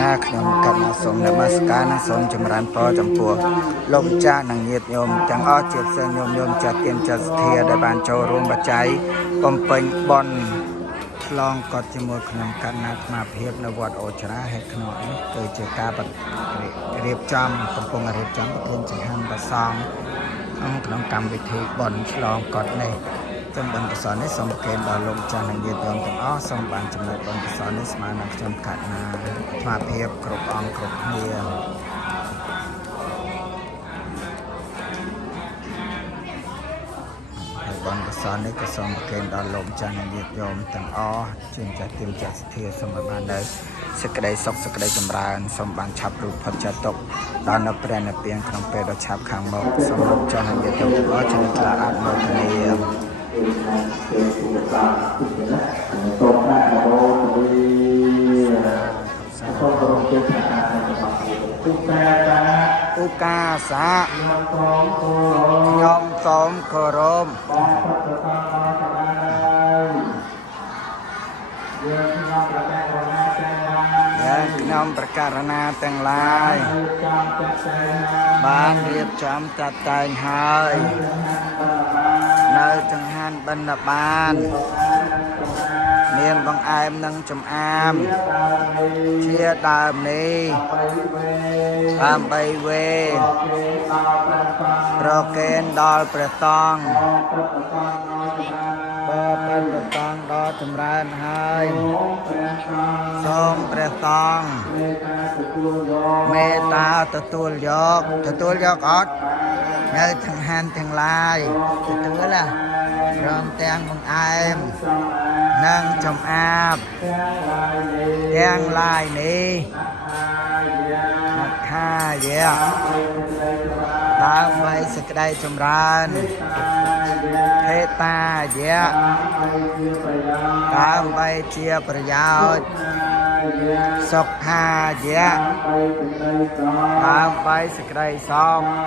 ណាខ្ញុំកណ្ណាសូមនមស្ការនិងសូមចម្រើនពរចំពោះលោកម្ចាស់និងញាតិញោមទាំងអស់ជាផ្សេងញោមចាត់ទៀនចាត់សទ្ធាដែលបានចូលរួមបច្ច័យបំពេញបុណ្យឆ្លងកត់ជាមួយខ្ញុំកណ្ណាអាត្មាភាពនៅវត្តអូច្រាហេតុក្នុងនេះគឺជាការរៀបចំកំពុងរៀបចំប្រធានចង្ហាន់ប្រសងក្នុងកម្មវិធីបុណ្យឆ្លងកត់នេះចំបុណ្យកុសលនេះសូមប្រគេនដល់លោកម្ចាស់និងញាតិញោមទាំងអស់សូមបានចំណែកបុណ្យកុសលនេះស្មើនឹងខ្ញុំកណ្ណាអាត្មាភាពគ្រប់អង្គគ្រប់គ្នាបុណ្យកុសលនេះក៏សូមប្រគេនដល់លោកម្ចាស់និងញាតិញោមទាំងអស់ជាចាស់ទៀមចាស់សទ្ធាសូមឲ្យបាននៅសេចក្តីសុខសេចក្តីចម្រើនសូមបានឆាប់រួចផុតចាកទុក្ខដល់នៅព្រះនិព្វានក្នុងពេលដ៏ឆាប់ខាងមុខសូមលោកម្ចាស់និងញាតិញោមទាំងអស់ជួយក្លាអនុមោទនាឧកាសាខ្ញុំសូមគោរពខ្ញុំប្រកាសណាទាំងឡាយបានរៀបចំតាត់តែងហើយនៅចង្ហាន់បណ្ឌបានមានបង្អែមនិងចំអាមជាដើមនេះដើម្បីវេប្រកេនដល់ព្រះតង់បើเป็นព្រះតង់ដ៏ចម្រើនហើយសូមព្រះតង់មេត្តាទទួលយកអត់នៅចង្ហាន់ទាំងឡាយទទួលព្រមទាំងបង្អែមនិងចំអាបទាំងឡាយនេះអខាយៈដើម្បីសេចក្តីចម្រើនហេតាយៈដើម្បីជាប្រយោជន៍សុខាយៈដើម្បីសេចក្តីសុខ